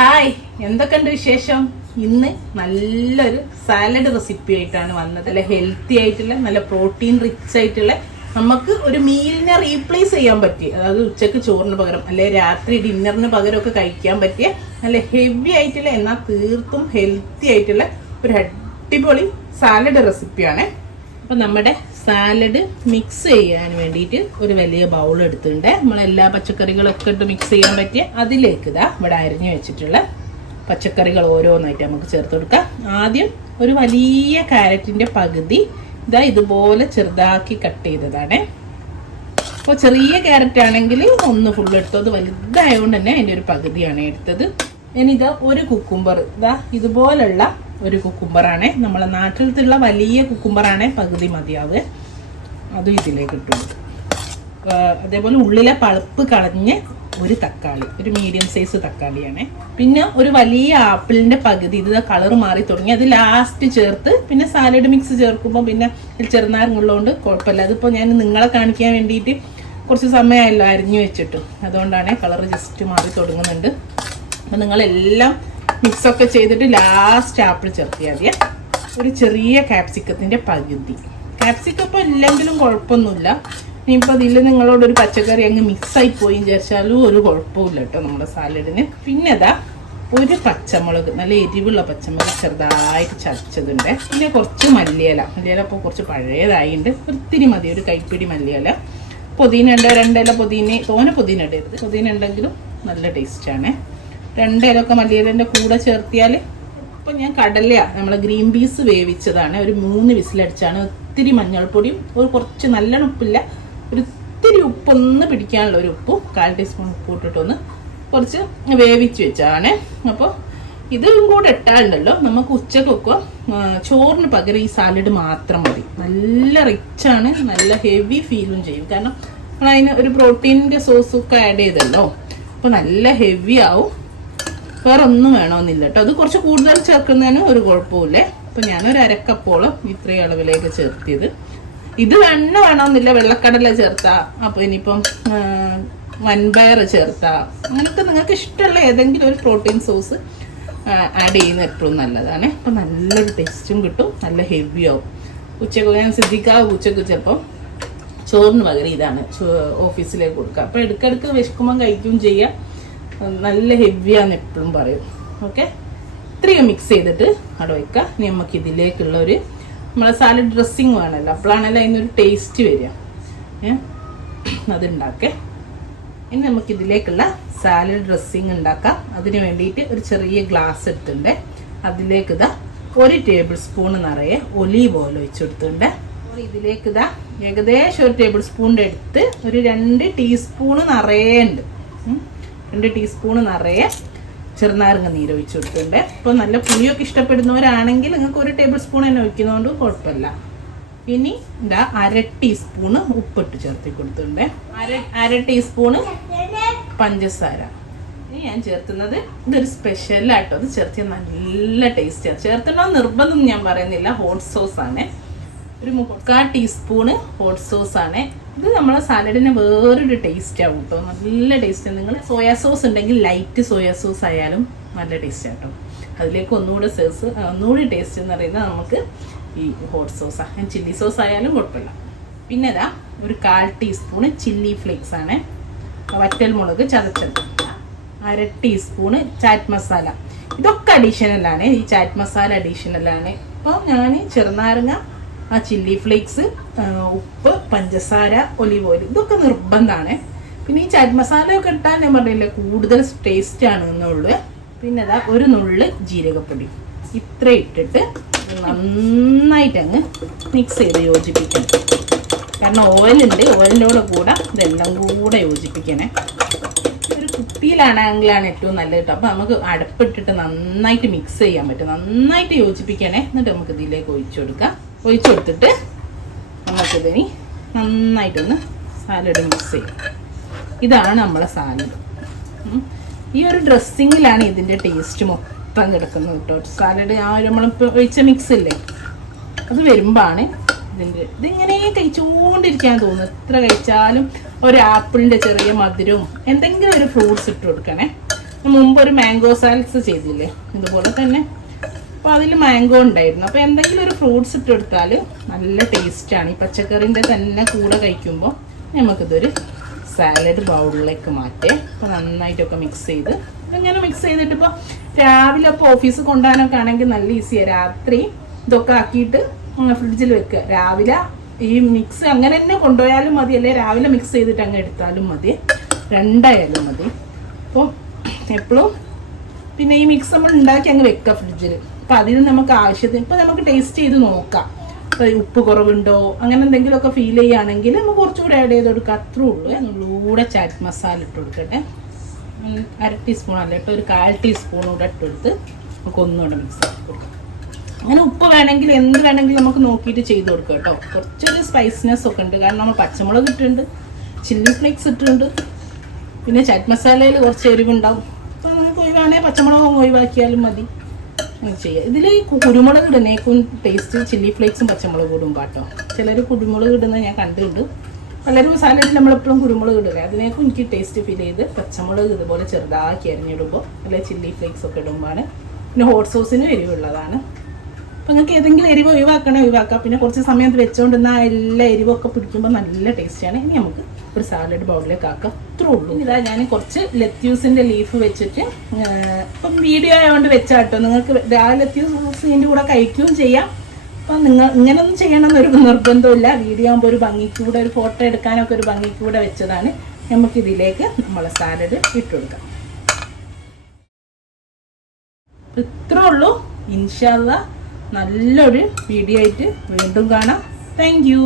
Hi, എന്തൊക്കെയുണ്ട് വിശേഷം? ഇന്ന് നല്ലൊരു സാലഡ് റെസിപ്പി ആയിട്ടാണ് വന്നത്. നല്ല ഹെൽത്തി ആയിട്ടുള്ള, നല്ല പ്രോട്ടീൻ റിച്ച് ആയിട്ടുള്ള, നമുക്ക് ഒരു മീലിനെ റീപ്ലേസ് ചെയ്യാൻ പറ്റിയ, അതായത് ഉച്ചക്ക് ചോറിന് പകരം അല്ലെ രാത്രി ഡിന്നറിന് പകരം ഒക്കെ കഴിക്കാൻ പറ്റിയ നല്ല ഹെവി ആയിട്ടുള്ള എന്നാൽ തീർത്തും ഹെൽത്തി ആയിട്ടുള്ള ഒരു അടിപൊളി സാലഡ് റെസിപ്പിയാണ്. അപ്പം നമ്മുടെ സാലഡ് മിക്സ് ചെയ്യാൻ വേണ്ടിയിട്ട് ഒരു വലിയ ബൗൾ എടുത്തിട്ടുണ്ട്. നമ്മളെല്ലാ പച്ചക്കറികളൊക്കെ ഇട്ട് മിക്സ് ചെയ്യാൻ പറ്റിയ അതിലേക്ക് ഇതാ ഇവിടെ അരിഞ്ഞു വെച്ചിട്ടുള്ള പച്ചക്കറികൾ ഓരോന്നായിട്ട് നമുക്ക് ചേർത്ത് കൊടുക്കാം. ആദ്യം ഒരു വലിയ ക്യാരറ്റിൻ്റെ പകുതി ഇതാ ഇതുപോലെ ചെറുതാക്കി കട്ട് ചെയ്തതാണ്. അപ്പോൾ ചെറിയ ക്യാരറ്റ് ആണെങ്കിൽ ഒന്ന് ഫുൾ എടുത്തത്, വലുതായതുകൊണ്ട് തന്നെ അതിൻ്റെ ഒരു പകുതിയാണ് എടുത്തത്. ഇനി ഇതാ ഒരു കുക്കുംബർ, ഇതാ ഇതുപോലുള്ള ഒരു കുക്കുംബറാണ്, നമ്മളെ നാട്ടിലത്തുള്ള വലിയ കുക്കുംബറാണ്, പകുതി മതിയാവുക. അതും ഇതിലേക്ക് ഇട്ടു. അതേപോലെ ഉള്ളിലെ പൾപ്പ് കളഞ്ഞ് ഒരു തക്കാളി, ഒരു മീഡിയം സൈസ് തക്കാളിയാണ്. പിന്നെ ഒരു വലിയ ആപ്പിളിൻ്റെ പകുതി, ഇത് കളർ മാറി തുടങ്ങി, അത് ലാസ്റ്റ് ചേർത്ത് പിന്നെ സാലഡ് മിക്സ് ചേർക്കുമ്പോൾ പിന്നെ ചെറുനാരങ്ങുള്ളതുകൊണ്ട് കുഴപ്പമില്ല. അതിപ്പോൾ ഞാൻ നിങ്ങളെ കാണിക്കാൻ വേണ്ടിയിട്ട് കുറച്ച് സമയമായല്ലോ അരിഞ്ഞു വെച്ചിട്ട്, അതുകൊണ്ടാണ് കളർ ജസ്റ്റ് മാറി തുടങ്ങുന്നുണ്ട്. അപ്പം നിങ്ങളെല്ലാം മിക്സൊക്കെ ചെയ്തിട്ട് ലാസ്റ്റ് ആപ്പിൾ ചേർത്തിയാൽ മതി. ഒരു ചെറിയ ക്യാപ്സിക്കത്തിൻ്റെ പകുതി, ക്യാപ്സിക്കം ഇപ്പോൾ ഇല്ലെങ്കിലും കുഴപ്പമൊന്നുമില്ല. ഇനിയിപ്പോൾ ഇതിൽ നിങ്ങളോടൊരു പച്ചക്കറി അങ്ങ് മിക്സായി പോയി വിചാരിച്ചാലും ഒരു കുഴപ്പമില്ല കേട്ടോ നമ്മുടെ സാലഡിന്. പിന്നെ അതാ ഒരു പച്ചമുളക്, നല്ല എരിവുള്ള പച്ചമുളക് ചെറുതായിട്ട് ചതച്ചതുണ്ട്. പിന്നെ കുറച്ച് മല്ലിയില ഇപ്പോൾ കുറച്ച് പഴയതായിട്ടുണ്ട്, ഒത്തിരി മതി, ഒരു കൈപ്പിടി മല്ലിയില. പുതിന ഉണ്ട്, രണ്ടില പുതിന, തോനെ പുതിന ഇടരുത്, പുതിന ഉണ്ടെങ്കിലും നല്ല ടേസ്റ്റാണ്. രണ്ടിലൊക്കെ മല്ലിയിലൻ്റെ കൂടെ ചേർത്തിയാൽ. ഇപ്പം ഞാൻ കടലയാണ്, നമ്മളെ ഗ്രീൻ പീസ് വേവിച്ചതാണ്, ഒരു 3 വിസിലടിച്ചാണ്. ഒത്തിരി മഞ്ഞൾപ്പൊടിയും ഒരു കുറച്ച് നല്ലോണം ഉപ്പില്ല, ഒരു ഇത്തിരി ഉപ്പൊന്ന് പിടിക്കാനുള്ള ഒരു ഉപ്പും 1/4 ടീസ്പൂൺ ഉപ്പ് ഇട്ടിട്ടൊന്ന് കുറച്ച് വേവിച്ച് വെച്ചാണ്. അപ്പോൾ ഇതും കൂടെ ഇട്ടാലുണ്ടല്ലോ നമുക്ക് ഉച്ചക്കൊക്കെ ചോറിന് പകരം ഈ സാലഡ് മാത്രം മതി. നല്ല റിച്ചാണ്, നല്ല ഹെവി ഫീലും ചെയ്യും, കാരണം നമ്മൾ അതിന് ഒരു പ്രോട്ടീനിൻ്റെ സോസൊക്കെ ആഡ് ചെയ്തല്ലോ, അപ്പോൾ നല്ല ഹെവി ആവും. വേറെ ഒന്നും വേണമെന്നില്ല കേട്ടോ, അത് കുറച്ച് കൂടുതൽ ചേർക്കുന്നതിന് ഒരു കുഴപ്പമില്ല. അപ്പം ഞാനൊരു അരക്കപ്പോളം ഇത്രയും അളവിലേക്ക് ചേർത്തിയത്. ഇത് എണ്ണ വേണമെന്നില്ല, വെള്ളക്കടല ചേർത്താ, അപ്പോൾ ഇനിയിപ്പം വൻപയർ ചേർത്താ, അങ്ങനെയൊക്കെ നിങ്ങൾക്ക് ഇഷ്ടമുള്ള ഏതെങ്കിലും ഒരു പ്രോട്ടീൻ സോസ് ആഡ് ചെയ്യുന്നത് എപ്പോഴും നല്ലതാണ്. അപ്പം നല്ലൊരു ടേസ്റ്റും കിട്ടും, നല്ല ഹെവി ആവും. ഉച്ചക്ക് ഞാൻ ശ്രദ്ധിക്കാതെ ഉച്ചക്ക് ചിലപ്പം ചോറിന് പകരം ഇതാണ് ഓഫീസിലേക്ക് കൊടുക്കുക. അപ്പോൾ ഇടയ്ക്കിടയ്ക്ക് വിശക്കുമ്പം കഴിക്കുകയും ചെയ്യാം, നല്ല ഹെവിയാന്ന് എപ്പോഴും പറയും. ഓക്കെ, ഇത്രയും മിക്സ് ചെയ്തിട്ട് അവിടെ വയ്ക്കുക. ഇനി നമുക്ക് ഇതിലേക്കുള്ള ഒരു നമ്മളെ സാലഡ് ഡ്രസ്സിങ് വേണമല്ലോ, അപ്പോഴാണല്ലോ അതിനൊരു ടേസ്റ്റ് വരിക. അതുണ്ടാക്കേ. ഇനി നമുക്ക് ഇതിലേക്കുള്ള സാലഡ് ഡ്രസ്സിങ് ഉണ്ടാക്കാം. അതിന് വേണ്ടിയിട്ട് ഒരു ചെറിയ ഗ്ലാസ് എടുത്തിട്ടുണ്ട്, അതിലേക്ക് ഇതാ 1 ടേബിൾ സ്പൂൺ നിറയെ ഒലീവ് ഓയിൽ ഒഴിച്ചെടുത്തിട്ടുണ്ട്. ഇതിലേക്ക് ഇതാ ഏകദേശം 1 ടേബിൾ സ്പൂണിൻ്റെ അടുത്ത് ഒരു 2 ടീസ്പൂണ് നിറയെ ഉണ്ട്, 2 ടീസ്പൂണ് നിറയെ ചെറുനാരങ്ങ നീര് ഒഴിച്ചു കൊടുത്തിട്ടുണ്ട്. ഇപ്പോൾ നല്ല പുളിയൊക്കെ ഇഷ്ടപ്പെടുന്നവരാണെങ്കിൽ നിങ്ങൾക്ക് 1 ടേബിൾ സ്പൂൺ തന്നെ ഒഴിക്കുന്നതുകൊണ്ട് കുഴപ്പമില്ല. ഇനി എന്താ 1/2 ടീസ്പൂണ് ഉപ്പിട്ട് ചേർത്തി കൊടുത്തിട്ടുണ്ട്, 1/2 ടീസ്പൂണ് പഞ്ചസാര. ഇനി ഞാൻ ചേർത്തുന്നത് ഇതൊരു സ്പെഷ്യലായിട്ടോ, അത് ചേർത്തിയാൽ നല്ല ടേസ്റ്റാണ്. ചേർത്തണോ നിർബന്ധം ഞാൻ പറയുന്നില്ല, ഹോട്ട് സോസാണ്, ഒരു 3/4 ടീസ്പൂണ് ഹോട്ട് സോസാണ്. ഇത് നമ്മളെ സാലഡിന് വേറൊരു ടേസ്റ്റ് ആവും കേട്ടോ, നല്ല ടേസ്റ്റ്. നിങ്ങൾ സോയാ സോസ് ഉണ്ടെങ്കിൽ ലൈറ്റ് സോയാ സോസ് ആയാലും നല്ല ടേസ്റ്റ് ആട്ടോ. അതിലേക്ക് ഒന്നുകൂടി ടേസ്റ്റ് എന്ന് പറയുന്നത് നമുക്ക് ഈ ഹോട്ട് സോസാണ്. ചില്ലി സോസ് ആയാലും കുഴപ്പമില്ല. പിന്നെ ഇതാ ഒരു 1/4 ടീസ്പൂണ് ചില്ലി ഫ്ലേക്സ് ആണ്, വറ്റൽ മുളക് ചതച്ചത്, 1/2 ടീസ്പൂണ് ചാറ്റ് മസാല. ഇതൊക്കെ അഡീഷണലാണ്, ഈ ചാറ്റ് മസാല അഡീഷണലാണ്. അപ്പോൾ ഞാൻ ചെറുനാരങ്ങ, ആ ചില്ലി ഫ്ലേക്സ്, ഉപ്പ്, പഞ്ചസാര, ഒലിവ് ഓയിൽ, ഇതൊക്കെ നിർബന്ധമാണ്. പിന്നെ ഈ ചാറ്റ് മസാല ഒക്കെ ഇട്ടാൽ ഞാൻ പറഞ്ഞില്ലേ കൂടുതൽ ടേസ്റ്റ് ആണ് എന്നുള്ളൂ. പിന്നെ അതാ ഒരു നുള്ള് ജീരകപ്പൊടി, ഇത്ര ഇട്ടിട്ട് നന്നായിട്ട് അങ്ങ് മിക്സ് ചെയ്ത് യോജിപ്പിക്കണം. കാരണം ഓയിലുണ്ട്, ഓയിലിൻ്റെ കൂടെ ഇതെല്ലാം കൂടെ യോജിപ്പിക്കണേ. ഒരു കുപ്പിയിലാണെങ്കിലാണ് ഏറ്റവും നല്ലത് കേട്ടോ. അപ്പോൾ നമുക്ക് അടുപ്പിട്ടിട്ട് നന്നായിട്ട് മിക്സ് ചെയ്യാൻ പറ്റും, നന്നായിട്ട് യോജിപ്പിക്കണേ. എന്നിട്ട് നമുക്ക് ഇതിലേക്ക് ഒഴിച്ചു കൊടുത്തിട്ട് നമുക്കിതിനി നന്നായിട്ടൊന്ന് സാലഡ് മിക്സ് ചെയ്യും. ഇതാണ് നമ്മളെ സാലഡ്. ഈ ഒരു ഡ്രസ്സിങ്ങിലാണ് ഇതിൻ്റെ ടേസ്റ്റ് മൊത്തം കിടക്കുന്നത് കേട്ടോ. സാലഡ് ആ ഒരു നമ്മളിപ്പോൾ ഒഴിച്ച മിക്സ് ഇല്ലേ, അത് വരുമ്പോഴാണ് ഇതിങ്ങനെ കഴിച്ചുകൊണ്ടിരിക്കാൻ തോന്നുന്നു. എത്ര കഴിച്ചാലും ഒരു ആപ്പിളിൻ്റെ ചെറിയ മധുരവും എന്തെങ്കിലും ഒരു ഫ്രൂട്ട്സ് ഇട്ട് കൊടുക്കണേ, മുമ്പ് ഒരു മാംഗോ സാലഡ്സ് ചെയ്തില്ലേ, ഇതുപോലെ തന്നെ. അപ്പോൾ അതിൽ മാംഗോ ഉണ്ടായിരുന്നു. അപ്പോൾ എന്തെങ്കിലും ഒരു ഫ്രൂട്ട്സ് ഇട്ടെടുത്താൽ നല്ല ടേസ്റ്റാണ്. ഈ പച്ചക്കറിൻ്റെ തന്നെ കൂടെ കഴിക്കുമ്പോൾ നമുക്കിതൊരു സാലഡ് ബൗളിലേക്ക് മാറ്റേ. അപ്പോൾ നന്നായിട്ടൊക്കെ മിക്സ് ചെയ്ത് ഇങ്ങനെ മിക്സ് ചെയ്തിട്ട് ഇപ്പോൾ രാവിലെ ഇപ്പോൾ ഓഫീസ് കൊണ്ടുപോകാനൊക്കെ ആണെങ്കിൽ നല്ല ഈസിയാണ്. രാത്രി ഇതൊക്കെ ആക്കിയിട്ട് ഫ്രിഡ്ജിൽ വെക്കുക. രാവിലെ ഈ മിക്സ് അങ്ങനെ തന്നെ കൊണ്ടുപോയാലും മതി, അല്ലെ രാവിലെ മിക്സ് ചെയ്തിട്ട് അങ്ങ് എടുത്താലും മതി, രണ്ടായാലും മതി. അപ്പോൾ എപ്പോഴും പിന്നെ ഈ മിക്സ് നമ്മൾ ഉണ്ടാക്കി അങ്ങ് വെക്കുക ഫ്രിഡ്ജിൽ. അപ്പം അതിന് നമുക്ക് ആവശ്യത്തിന് ഇപ്പം നമുക്ക് ടേസ്റ്റ് ചെയ്ത് നോക്കാം. ഇപ്പോൾ ഉപ്പ് കുറവുണ്ടോ അങ്ങനെ എന്തെങ്കിലുമൊക്കെ ഫീൽ ചെയ്യുകയാണെങ്കിൽ നമുക്ക് കുറച്ചുകൂടെ ആഡ് ചെയ്ത് കൊടുക്കുക, അത്രേ ഉള്ളൂ. ഒന്നുകൂടെ ചാറ്റ് മസാല ഇട്ട് കൊടുക്കട്ടെ. 1/2 ടീസ്പൂൺ അല്ല കേട്ടോ, ഒരു 1/4 ടീസ്പൂൺ കൂടെ ഇട്ടെടുത്ത് നമുക്ക് ഒന്നുകൂടെ മിക്സ് ആക്കി കൊടുക്കാം. അങ്ങനെ ഉപ്പ് വേണമെങ്കിൽ എന്ത് വേണമെങ്കിലും നമുക്ക് നോക്കിയിട്ട് ചെയ്ത് കൊടുക്കുക കേട്ടോ. കുറച്ചൊരു സ്പൈസിനെസ് ഒക്കെ ഉണ്ട്, കാരണം നമ്മൾ പച്ചമുളക് ഇട്ടിട്ടുണ്ട്, ചില്ലി ഫ്ലേക്സ് ഇട്ടിട്ടുണ്ട്, പിന്നെ ചാറ്റ് മസാലയിൽ കുറച്ച് എരിവുണ്ടാവും. അപ്പോൾ നമുക്ക് ഒഴിവാണെങ്കിൽ പച്ചമുളക് ഒഴിവാക്കിയാലും മതി. ചെയ്യുക. ഇതിൽ കുരുമുളക് ഇടുന്നേക്കും ടേസ്റ്റ് ചില്ലി ഫ്ലേക്സും പച്ചമുളക് ഇടും കേട്ടോ. ചിലർ കുരുമുളക് ഇടുന്നത് ഞാൻ കണ്ടിട്ടുണ്ട്. പലരും സാലഡിൽ നമ്മളെപ്പോഴും കുരുമുളക് ഇടില്ല, അതിനേക്കും എനിക്ക് ടേസ്റ്റ് ഫീൽ ചെയ്ത് പച്ചമുളക് ഇതുപോലെ ചെറുതാക്കി അരിഞ്ഞിടുമ്പോൾ അല്ലെങ്കിൽ ചില്ലി ഫ്ലേക്സ് ഒക്കെ ഇടുമ്പോഴാണ്. പിന്നെ ഹോട്ട് സോസിനും എരിവുള്ളതാണ്. അപ്പോൾ നിങ്ങൾക്ക് ഏതെങ്കിലും എരിവ് ഒഴിവാക്കണേ ഒഴിവാക്കാം. പിന്നെ കുറച്ച് സമയം വെച്ചുകൊണ്ടിരുന്ന എല്ലാ എരിവൊക്കെ പിടിക്കുമ്പോൾ നല്ല ടേസ്റ്റാണ്. ഇനി നമുക്ക് ഒരു സാലഡ് ബൗളിലേക്ക് ആക്കാം, അത്രേ ഉള്ളൂ. ഇതാ ഞാൻ കുറച്ച് ലെറ്റ്യൂസിൻ്റെ ലീഫ് വെച്ചിട്ട് ഇപ്പം വീഡിയോ ആയതുകൊണ്ട് വെച്ചാട്ടോ. നിങ്ങൾക്ക് ലെറ്റ്യൂസിൻ്റെ കൂടെ കഴിക്കുകയും ചെയ്യാം. അപ്പം നിങ്ങൾ ഇങ്ങനൊന്നും ചെയ്യണമെന്നൊരു നിർബന്ധമില്ല. വീഡിയോ ആകുമ്പോൾ ഒരു ഭംഗിക്കൂടെ ഒരു ഫോട്ടോ എടുക്കാനൊക്കെ ഒരു ഭംഗിക്കൂടെ വെച്ചതാണ്. നമുക്കിതിലേക്ക് നമ്മളെ സാലഡ് ഇട്ട് കൊടുക്കാം. ഇത്രേ ഉള്ളൂ. ഇൻഷാ അല്ലാഹ് നല്ലൊരു വീഡിയോ ആയിട്ട് വീണ്ടും കാണാം. Thank you.